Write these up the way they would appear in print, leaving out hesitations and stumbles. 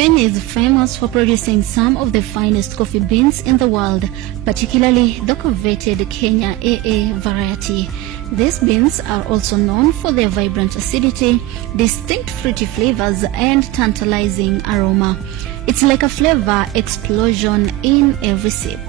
Kenya is famous for producing some of the finest coffee beans in the world, particularly the coveted Kenya AA variety. These beans are also known for their vibrant acidity, distinct fruity flavors, and tantalizing aroma. It's like a flavor explosion in every sip.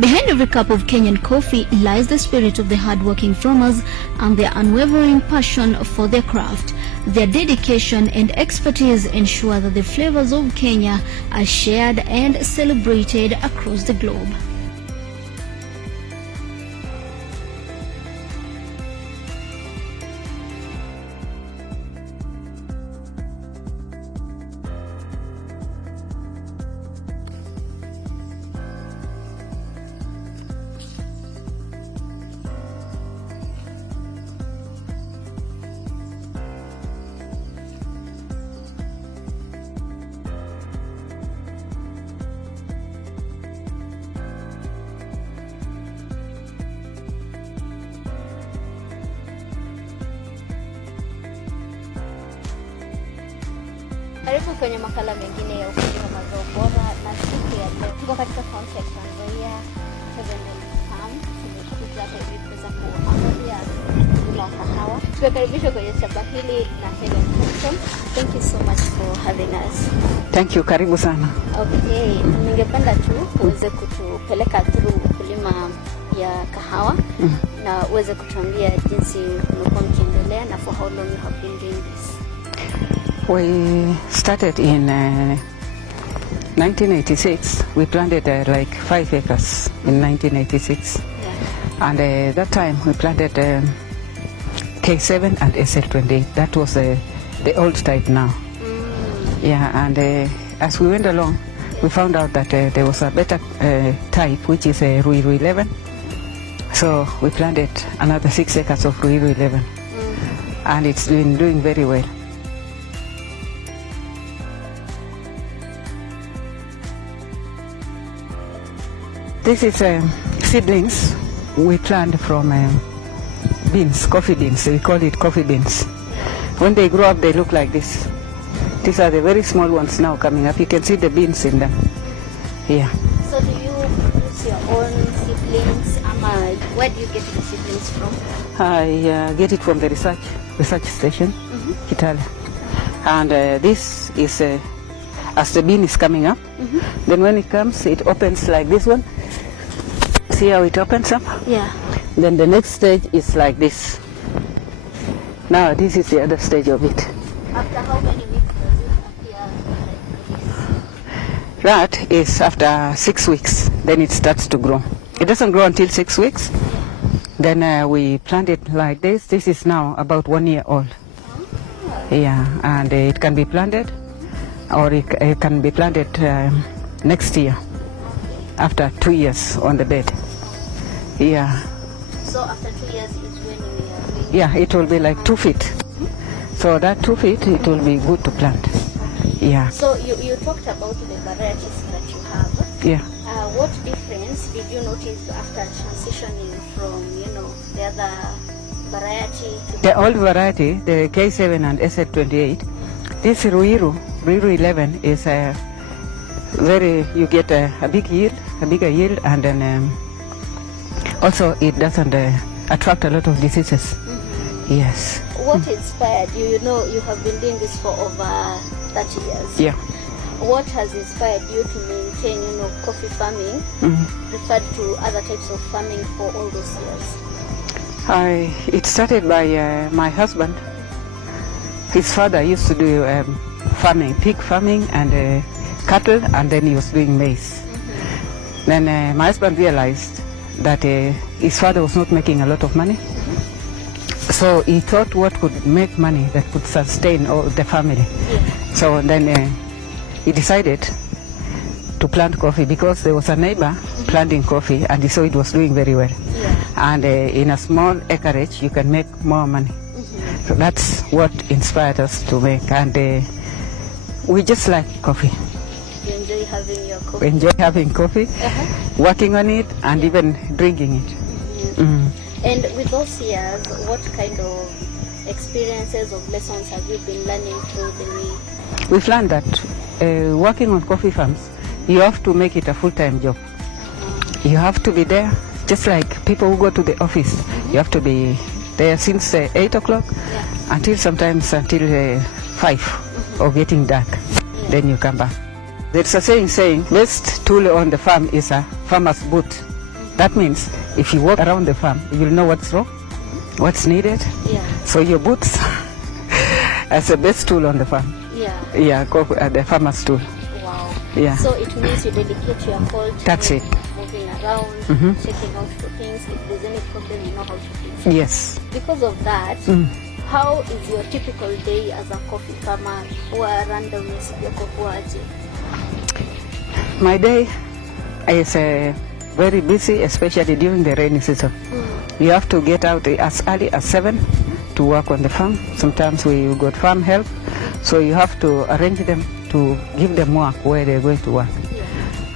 Behind every cup of Kenyan coffee lies the spirit of the hardworking farmers and their unwavering passion for their craft. Their dedication and expertise ensure that the flavors of Kenya are shared and celebrated across the globe. Karibu kwenye makala mengine ya ukulima mazao bora, na siku ya leo tuko katika kaunti ya Tanzania, cavendele farm. Tumekuja hapa ili kuweza kuangalia bila kahawa. Tumekaribishwa kwenye shamba hili na Helen Thompson. Thank you so much for having us. Thank you, karibu sana. Okay, ningependa tu uweze kutupeleka through ukulima ya kahawa na uweze kutuambia jinsi mmekuwa mkiendelea na for how long you have been doing this. We started in 1986. We planted like 5 acres in 1986. Yeah. And that time we planted K7 and SL28. That was the old type now. Yeah, and as we went along, we found out that there was a better type, which is Ruiru 11. So we planted another 6 acres of Ruiru 11. And it's been doing very well. This is seedlings we planted from beans, coffee beans. We call it coffee beans. When they grow up, they look like this. These are the very small ones now coming up. You can see the beans in them here. So do you produce your own seedlings? Where do you get the seedlings from? I get it from the research station, Kitale. And this is, as the bean is coming up, then when it comes, it opens like this one. See how it opens up? Yeah. Then the next stage is like this. Now this is the other stage of it. After how many weeks does it appear like this? That is after 6 weeks. Then it starts to grow. It doesn't grow until 6 weeks. Then we plant it like this. This is now about 1 year old. Yeah, and it can be planted, or it can be planted next year, after 2 years on the bed. Yeah. So after 2 years is when we are doing. Yeah, it will be like 2 feet. So that 2 feet, it will be good to plant. Yeah. So you talked about the varieties that you have. Yeah. What difference did you notice after transitioning from, the other variety to the old variety, the K7 and SL28? This Ruiru 11 is you get a bigger yield, and then also it doesn't attract a lot of diseases. Yes. What inspired you? You have been doing this for over 30 years. Yeah. What has inspired you to maintain, coffee farming, referred to other types of farming for all those years? It started by my husband. His father used to do farming, pig farming and cattle, and then he was doing maize. Then my husband realized that his father was not making a lot of money. So he thought what could make money that could sustain all the family. Yeah. So then he decided to plant coffee because there was a neighbor planting coffee and he saw it was doing very well. Yeah. And in a small acreage you can make more money. So that's what inspired us to make, and we just like coffee. You enjoy having your coffee. enjoy having coffee, working on it, and even drinking it. And with those years, what kind of experiences or lessons have you been learning through the way? We've learned that working on coffee farms, you have to make it a full-time job. You have to be there, just like people who go to the office. You have to be there since 8 o'clock until sometimes until 5 or getting dark. Then you come back. There's a saying, best tool on the farm is a farmer's boot. That means if you walk around the farm, you'll know what's wrong, what's needed. So your boots as the best tool on the farm. The farmer's tool. Wow. Yeah. So it means you dedicate your whole time. That's it. Moving around, checking out for things. If there's any problem, you know how to fix it. Yes. Because of that, how is your typical day as a coffee farmer? My day is very busy, especially during the rainy season. You have to get out as early as 7 to work on the farm. Sometimes we got farm help, so you have to arrange them to give them work where they're going to work.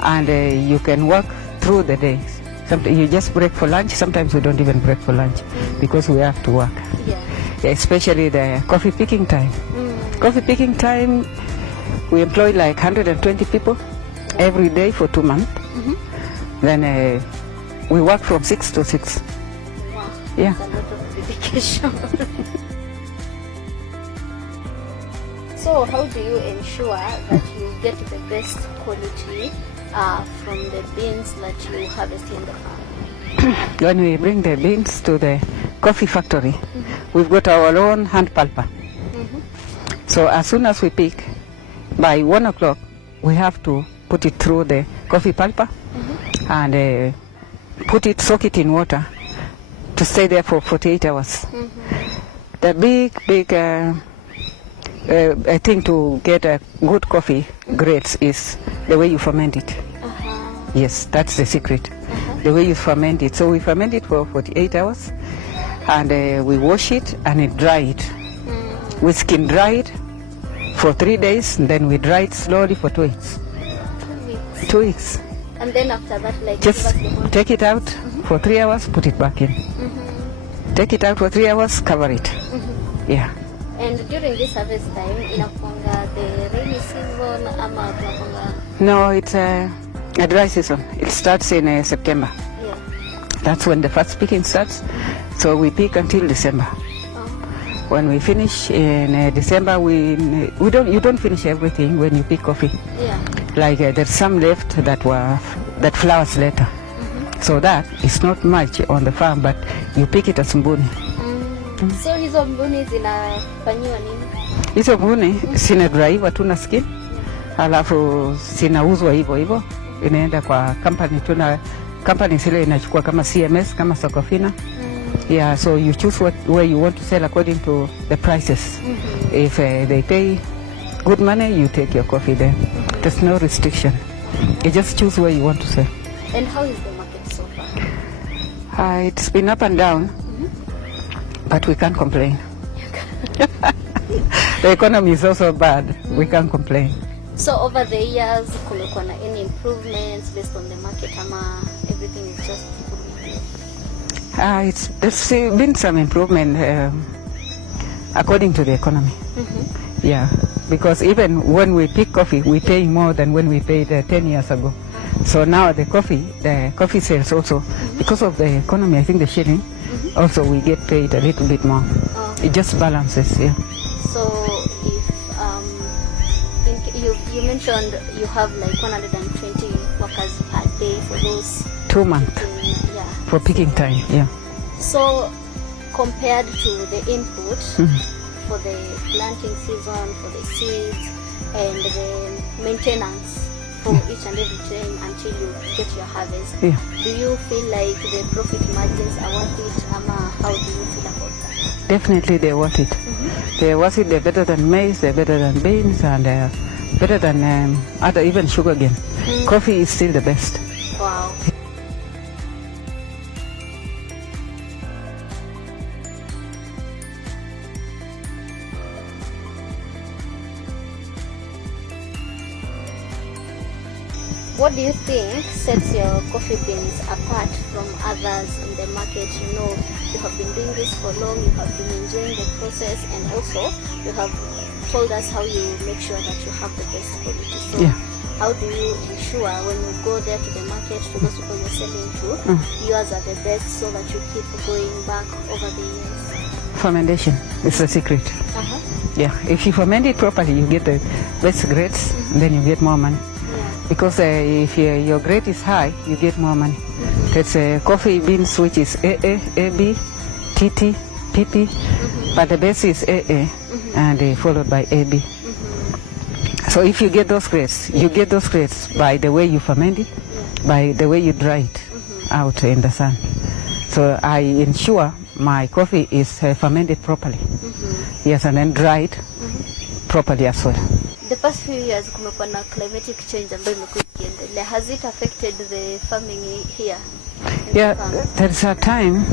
And you can work through the day. Sometimes you just break for lunch. Sometimes we don't even break for lunch because we have to work. Especially the coffee picking time. Coffee picking time, we employ like 120 people every day for 2 months. Then we work from 6 to 6. Wow. Yeah. That's a lot of dedication. So how do you ensure that you get the best quality from the beans that you harvest in the farm? When we bring the beans to the coffee factory, we've got our own hand pulper. So as soon as we pick, by 1 o'clock, we have to put it through the coffee pulper and soak it in water to stay there for 48 hours. The big thing to get a good coffee grades is the way you ferment it. Yes, that's the secret. The way you ferment it. So we ferment it for 48 hours and we wash it and it dry it. We skin dry it for 3 days and then we dry it slowly for 2 weeks. 2 weeks. And then after that, like, just take it out for 3 hours, put it back in. Take it out for 3 hours, cover it. Yeah. And during this harvest time, inakuanga the rainy season ama inakuanga? No, it's a dry season. It starts in September. That's when the first picking starts. So we pick until December. When we finish in December, you don't finish everything when you pick coffee. Like there's some left that flowers later. So that is not much on the farm, but you pick it as mbuni. So hizo mbuni zinafanyiwa nini? Hizo mbuni zinadraiwa tu na skin, alafu zinauzwa hivyo hivyo, inaenda kwa company. Tuna company zile inachukua kama CMS, kama Sokofina. Yeah, so you choose where you want to sell according to the prices. If they pay good money, you take your coffee there. There's no restriction. You just choose where you want to sell. And how is the market so far? It's been up and down, but we can't complain. The economy is also bad. We can't complain. So over the years, kumekuwa na any improvements based on the market ama everything is just there's been some improvement according to the economy. Yeah, because even when we pick coffee, we pay more than when we paid 10 years ago. So now the coffee sales also, because of the economy, I think the shilling, also we get paid a little bit more. It just balances, yeah. So if you mentioned you have like 120 workers per day for those 2 months for picking time, yeah. So compared to the input for the planting season, for the seeds and the maintenance for each and every time until you get your harvest, do you feel like the profit margins are worth it? Ama how do you feel about that? Definitely they're worth it. They're worth it. They're better than maize, they're better than beans, and better than other, even sugar cane. Coffee is still the best. Wow. What do you think sets your coffee beans apart from others in the market? You know, you have been doing this for long, you have been enjoying the process, and also you have told us how you make sure that you have the best quality. So Yeah. how do you ensure when you go there to the market, to those people you're selling to, yours are the best so that you keep going back over the years? Fermentation is the secret. Yeah, if you ferment it properly, you get the best grades, then you get more money. Yeah. Because if your grade is high, you get more money. It's coffee beans which is AA, AB, TT, PP, but the base is AA and followed by AB. So if you get those grades, you get those grades by the way you ferment it, by the way you dry it out in the sun. So I ensure my coffee is fermented properly. Yes, and then dried properly as well. The past few years kumekuwa na climatic change ambayo imekuwa ikiendelea. Has it affected the farming here? Yeah, there's a time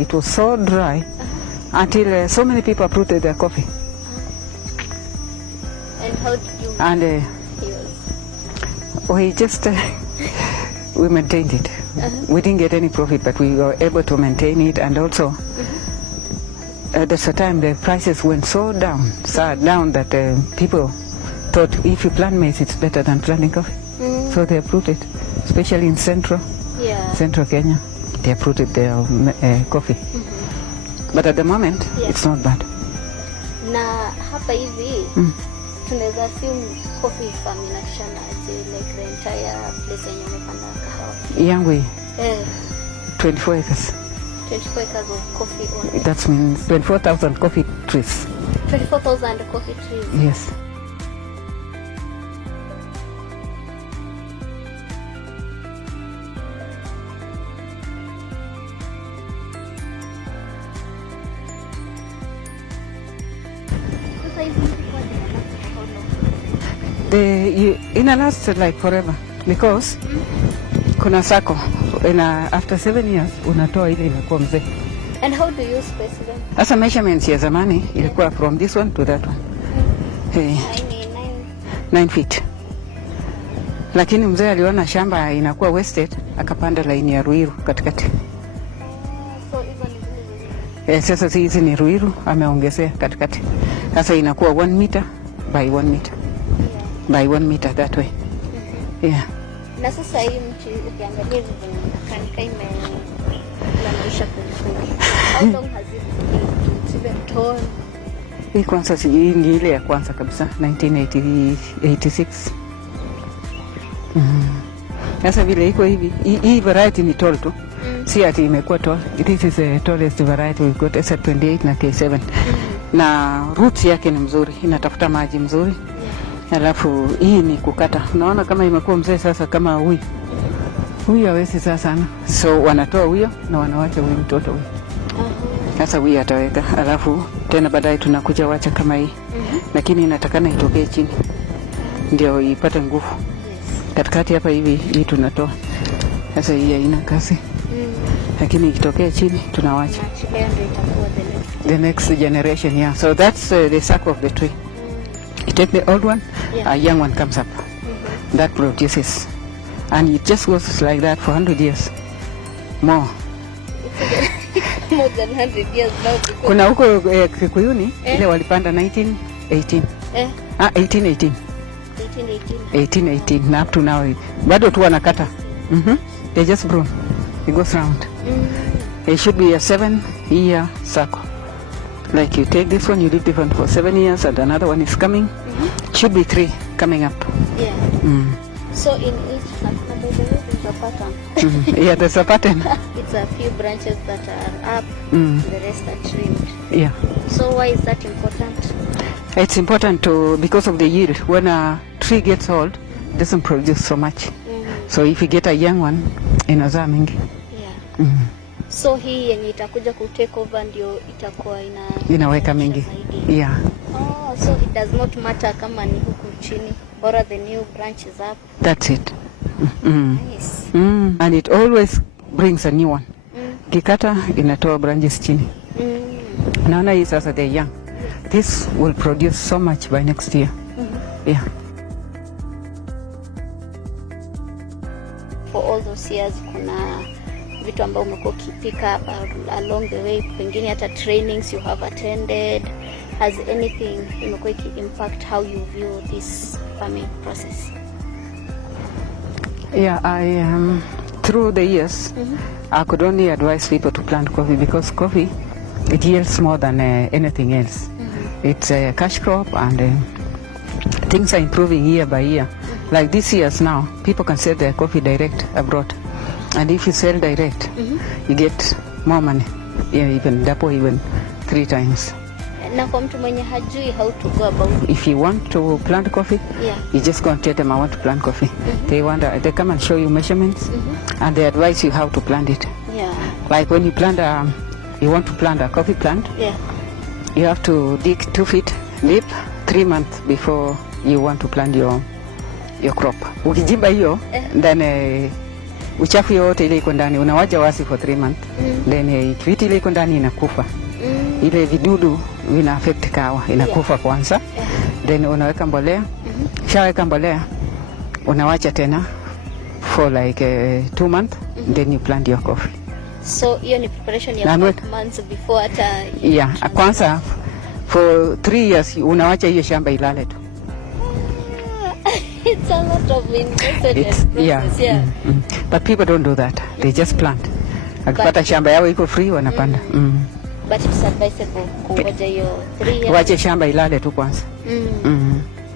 it was so dry until so many people uprooted their coffee. And how did you And yours? we just we maintained it. We didn't get any profit, but we were able to maintain it. And also, there's a time the prices went so down that people thought if you plant maize, it's better than planting coffee. So they uprooted, especially in central Kenya. They uprooted their coffee. But at the moment, it's not bad. Na hapa hivi tunaweza assume coffee farm inashana like the entire place yenye umepanda kahawa. Yangu 24 acres. 24 acres of coffee only. That means 24,000 coffee trees. 24,000 coffee trees. Yes. Sasa hizi kwa how long? Ina last like forever because kuna sako after 7 years unatoa ile inakuwa mzee. And how do you space them? Sasa measurements ya zamani ilikuwa from this one to that one. 9 feet. Lakini mzee aliona shamba inakuwa wasted akapanda line ya Ruiru katikati. So even if Sasa hizi ni Ruiru ameongezea katikati. Sasa inakuwa 1 meter by 1 meter. By 1 meter that way. Yeah. na sasa hii mti ukiangalia hivi kanika imelanisha kweli. How long has it been to be torn? Hii kwanza sijui ni ile ya kwanza kabisa 1986. Sasa vile iko hivi hii variety ni tall tu. Si ati imekuwa tall. This is the tallest variety we've got, S28 na K7. Na roots yake ni mzuri, inatafuta maji mzuri. Alafu hii ni kukata. Unaona kama imekuwa mzee sasa kama huyu. Huyu hawezi sasa sana. So wanatoa huyo na wanawacha huyu mtoto huyu. Sasa huyu ataweka. Alafu tena baadaye tunakuja wacha kama hii. Lakini inatakana itokee chini. Ndio ipate nguvu. Katikati hapa hivi hii tunatoa. Sasa hii haina kasi. Lakini ikitokea chini tunawacha. The next generation, yeah. So that's the circle of the tree. You take the old one, a young one comes up. That produces. And it just goes like that for 100 years. More. More than 100 years now. Kuna huko Kikuyuni, ile walipanda 1918. 1818. 1818. Na up to now. Bado tu wanakata. They just grown. It goes round. It should be a 7-year circle. Like you take this one, you leave this one for 7 years, and another one is coming. Should be 3 coming up. Yeah. So in each circle, there's a pattern. Yeah, there's a pattern. It's a few branches that are up, the rest are trimmed. Yeah. So why is that important? It's important because of the yield. When a tree gets old, it doesn't produce so much. So if you get a young one, inazaa mingi. Yeah. So hii yenye itakuja ku take over ndio itakuwa inaweka mingi. Yeah. Oh, so it does not matter kama ni huku chini or the new branches up. That's it. Nice. And it always brings a new one. Kikata inatoa branches chini. Naona hii sasa they're young. This will produce so much by next year. Yeah. these years kuna vitu ambao umekuwa ukipick up along the way, pengine hata trainings you have attended? Has anything imekuwa impact how you view this farming process? Yeah, through the years, I could only advise people to plant coffee because coffee, it yields more than anything else. It's a cash crop, and things are improving year by year. Like this years now, people can sell their coffee direct abroad. And if you sell direct, you get more money, even double, even 3 times. Na kwa mtu mwenye hajui how to go about it, if you want to plant coffee, you just go and tell them I want to plant coffee. They come and show you measurements, and they advise you how to plant it. Like when you plant you want to plant a coffee plant, you have to dig 2 feet deep 3 months before you want to plant your crop. Ukijimba hiyo, then uchafu yote ile iko ndani unawaja wasi for 3 months, then kitu ile iko ndani inakufa. Ile vidudu vina affect kawa, inakufa kwanza, then unaweka mbolea. Shaweka mbolea, unawacha tena for like 2 months, then you plant your coffee. So hiyo ni preparation ya 5 months before hata kwanza for 3 years unawacha hiyo shamba ilale tu. It's a lot of investment. But people don't do that. They just plant. Akipata shamba yao iko free wanapanda. But it's advisable kungoja hiyo 3 years. Wache shamba ilale tu kwanza.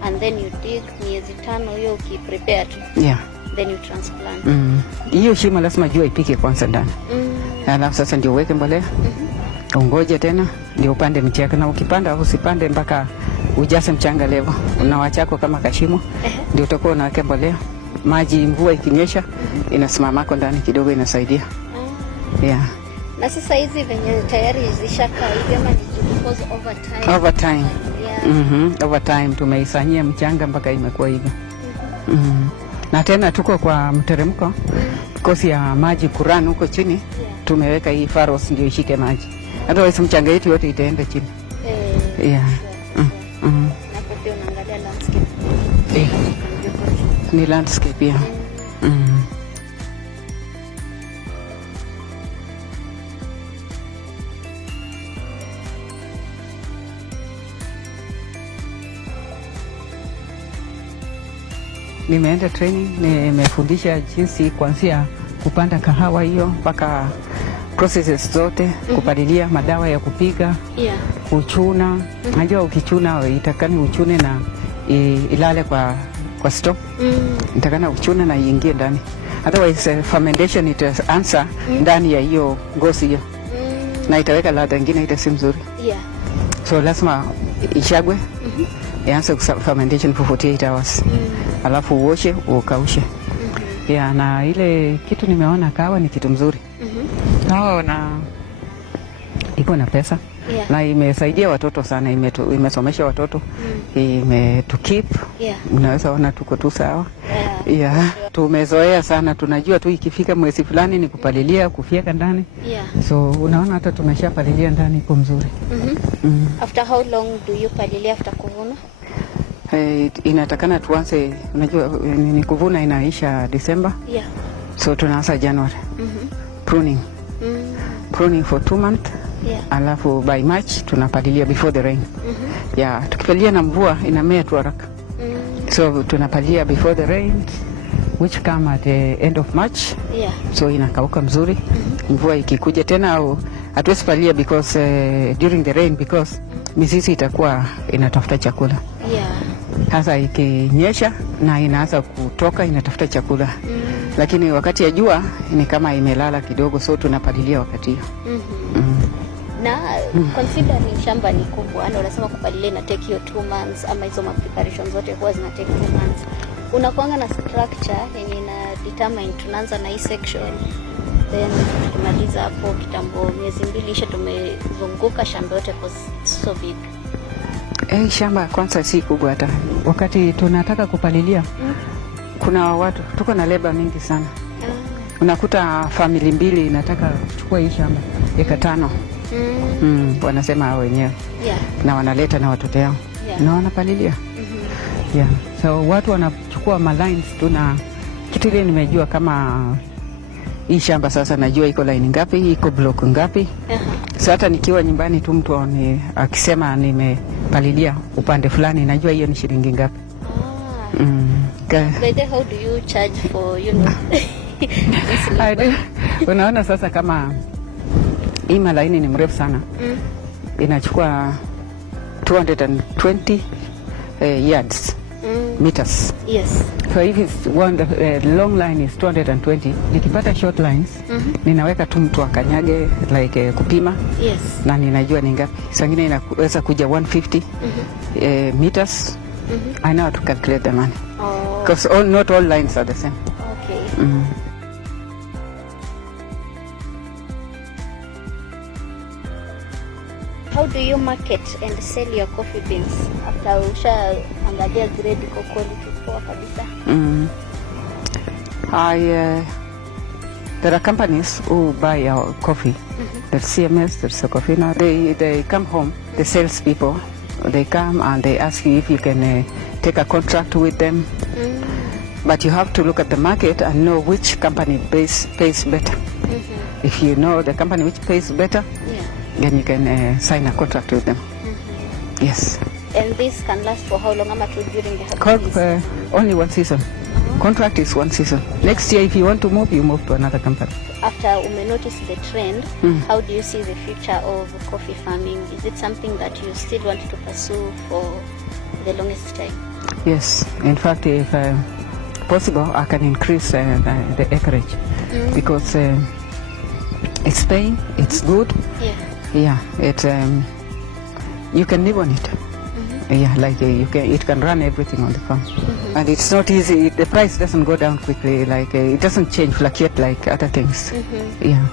And then you dig miezi 5 hiyo ukiprepare tu. Then you transplant. Hiyo shimo lazima jua ipike kwanza ndani. Alafu sasa ndio uweke mbolea. Ungoje tena ndio upande mchanga, na ukipanda usipande mpaka ujaze mchanga level. Unawachako kama kashimo ndio utakuwa unaweka mbolea. Maji mvua ikinyesha inasimama kwa ndani kidogo, inasaidia. Na sasa hizi venye tayari zishaka hivi ama ni because over time. Over time tumeisanyia mchanga mpaka imekuwa hivi. Na tena tuko kwa mteremko, because ya maji kurani huko chini, tumeweka hii faros ndio ishike maji. Otherwise mchanga yetu yote itaenda chini. Na pia unaangalia landscape. Ni landscape pia. Nimeenda training, nimefundisha jinsi kuanzia kupanda kahawa hiyo mpaka processes zote, kupalilia, madawa ya kupiga, kuchuna. Najua ukichuna itakani uchune na ilale kwa store. Itakana uchune na iingie ndani. Otherwise fermentation itaanza ndani ya hiyo ngozi hiyo. Na itaweka ladha nyingine itasi mzuri. So lazima ishagwe. Ianze fermentation for 48 hours. Alafu uoshe, ukaushe. Na ile kitu nimeona kahawa ni kitu mzuri. Kahawa iko na pesa. Na imesaidia watoto sana, imesomesha watoto. Imetukip. Unaweza ona tuko tu sawa. Tumezoea sana, tunajua tu ikifika mwezi fulani ni kupalilia, kufieka ndani. So unaona hata tumeshapalilia ndani iko mzuri. After how long do you palilia after kuvuna? Inatakana tuanze, unajua ni kuvuna inaisha December. So tunaanza January. Pruning. Pruning for 2 months. Alafu by March tunapalilia before the rain. Tukipalilia na mvua inamea tu haraka. So tunapalilia before the rain, which come at the end of March. So inakauka mzuri. Mvua ikikuja tena au hatuwezi palilia because during the rain, because mizizi itakuwa inatafuta chakula. Sasa ikinyesha na inaanza kutoka inatafuta chakula. Lakini wakati ya jua ni kama imelala kidogo, so tunapalilia wakati hiyo. Na considering shamba ni kubwa, na unasema kupalilia ina take hiyo 2 months, ama hizo preparations zote huwa zina take 2 months. Unakuanga na structure yenye ina determine tunaanza na hii section, then tukimaliza hapo kitambo miezi 2 isha tumezunguka shamba yote kwa so big. Shamba kwanza si kubwa hata. Wakati tunataka kupalilia, kuna watu, tuko na labor mingi sana. Unakuta family 2 inataka kuchukua hii shamba eka 5. Wanasema hao wenyewe. Na wanaleta na watoto yao. Na wanapalilia. So watu wanachukua ma lines tu, na kitu ile nimejua kama hii shamba sasa najua iko line ngapi, iko block ngapi. Sasa hata nikiwa nyumbani tu mtu akisema nimepalilia upande fulani najua hiyo ni shilingi ngapi. By the how do you charge for I do. Unaona sasa kama hii laini ni mrefu sana. Inachukua 220 yards. Meters. Yes. So if it's long line is 220, nikipata short lines, ninaweka tu mtu akanyage like kupima. Yes. Na ninajua ni ngapi. Sangine inaweza kuja 150 meters. I know how to calculate the money. Because not all lines are the same. Okay. How do you market and sell your coffee beans after ushaangalia grade iko quality poa kabisa? There are companies who buy our coffee. There's CMS, there's Socofina. They come home, the salespeople, they come and they ask you if you can take a contract with them. But you have to look at the market and know which company pays better. If you know the company which pays better, then you can sign a contract with them. Yes. And this can last for how long? During the only one season. Contract is one season. Next year, if you want to move, you move to another company. After we notice the trend, how do you see the future of coffee farming? Is it something that you still want to pursue for the longest time? Yes. In fact, if possible, I can increase the acreage because it's paying, it's good. Yeah, it you can live on it. Yeah, like it can run everything on the farm, and it's not easy. The price doesn't go down quickly. Like it doesn't fluctuate like other things. Yeah.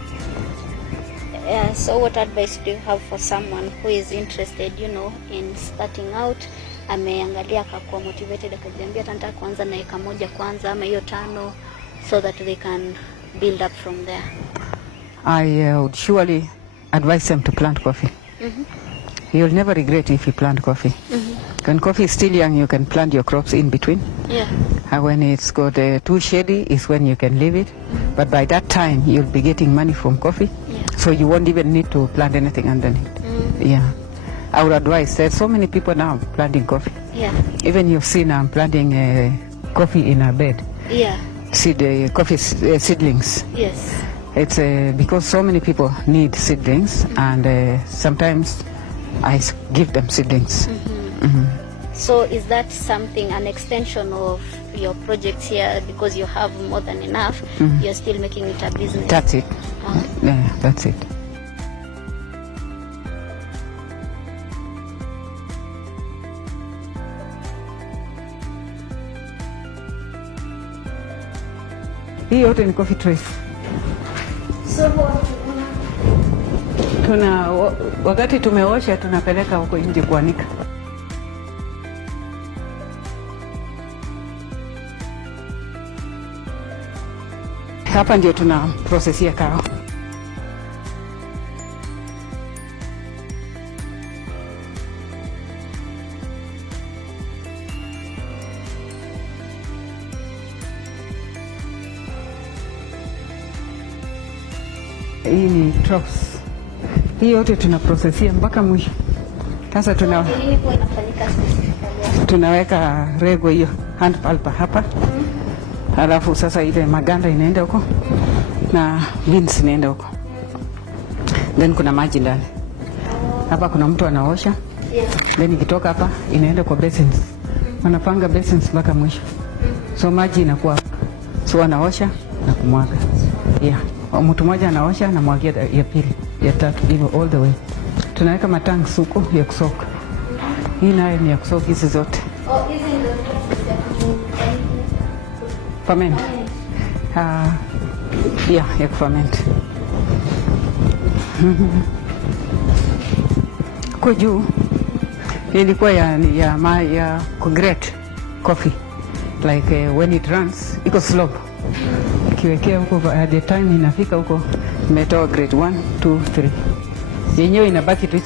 So, what advice do you have for someone who is interested, in starting out? Ameangalia akakuwa motivated akajiambia nataka kuanza na eka moja kwanza ama hiyo 5, so that they can build up from there. I would surely advise them to plant coffee. You'll never regret if you plant coffee. When coffee is still young, you can plant your crops in between. And when it's got too shady is when you can leave it. But by that time, you'll be getting money from coffee. So you won't even need to plant anything underneath. Yeah. I would advise, there's so many people now planting coffee. Even you've seen I'm planting coffee in a bed. Coffee seedlings. Yes. It's because so many people need seedlings, and sometimes I give them seedlings. So is that something, an extension of your project here, because you have more than enough, you're still making it a business? That's it. Yeah, that's it. Hii yote ni coffee trays. Wakati tumeosha tunapeleka huko nje kuanika. Hapa ndio tuna processia kahawa. Hii ni troughs. Hii yote tuna processia mpaka mwisho. Sasa tunaweka rego hiyo hand pulper hapa. Halafu sasa ile maganda inaenda huko na beans inaenda huko. Then kuna maji ndani. Hapa kuna mtu anaosha. Then ikitoka hapa inaenda kwa basins. Wanapanga basins mpaka mwisho. So maji inakuwa hapa. So anaosha na kumwaga. Yeah. Mtu mmoja anaosha na mwagia ya pili, ya tatu, hivyo all the way. Tunaweka matanks huko ya kusoka. Hii nayo ni ya kusoka hizi zote. Hizi ndio ferment. Ya kuferment. Kwa juu ilikuwa ya kugrate coffee, like when it runs iko slope. Kiwekea huko at the time inafika huko imetoa grade 1, 2, 3. Yenyewe inabaki tu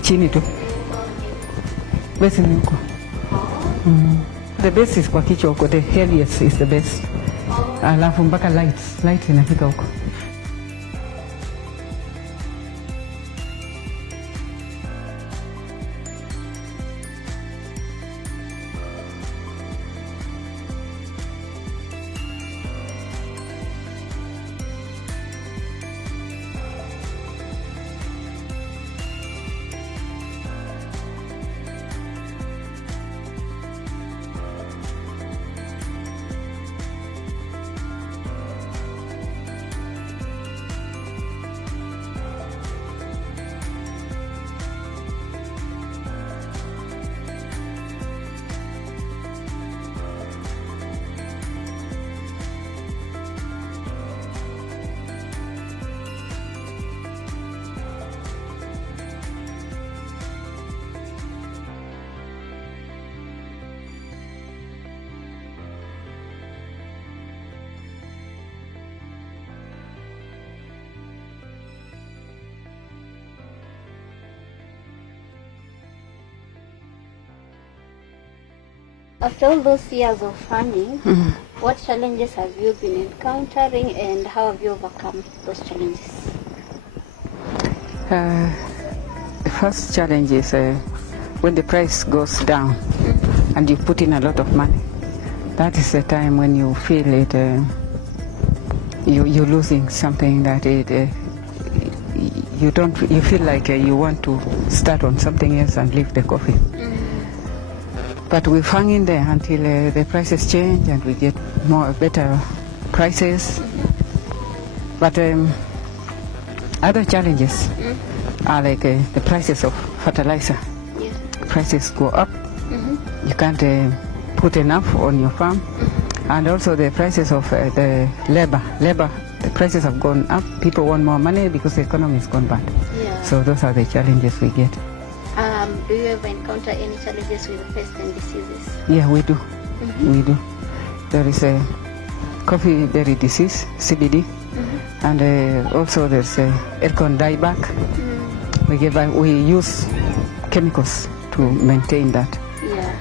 chini tu. Basi ni huko. The base is kwa kichwa huko, the heaviest is the base. alafu mpaka lights inafika huko. After all those years of farming, what challenges have you been encountering and how have you overcome those challenges? The first challenge is when the price goes down and you put in a lot of money. That is the time when you feel it, you're losing something that you feel like you want to start on something else and leave the coffee. But we've hung in there until the prices change and we get better prices. But other challenges are like the prices of fertilizer. Yes. Prices go up. You can't put enough on your farm. And also the prices of the labor, the prices have gone up. People want more money because the economy has gone bad. Yeah. So those are the challenges we get. Do you ever encounter any challenges with pests and diseases? Yeah, we do. We do. There is a coffee berry disease, CBD, and also there's acorn dieback. We use chemicals to maintain that. Yeah.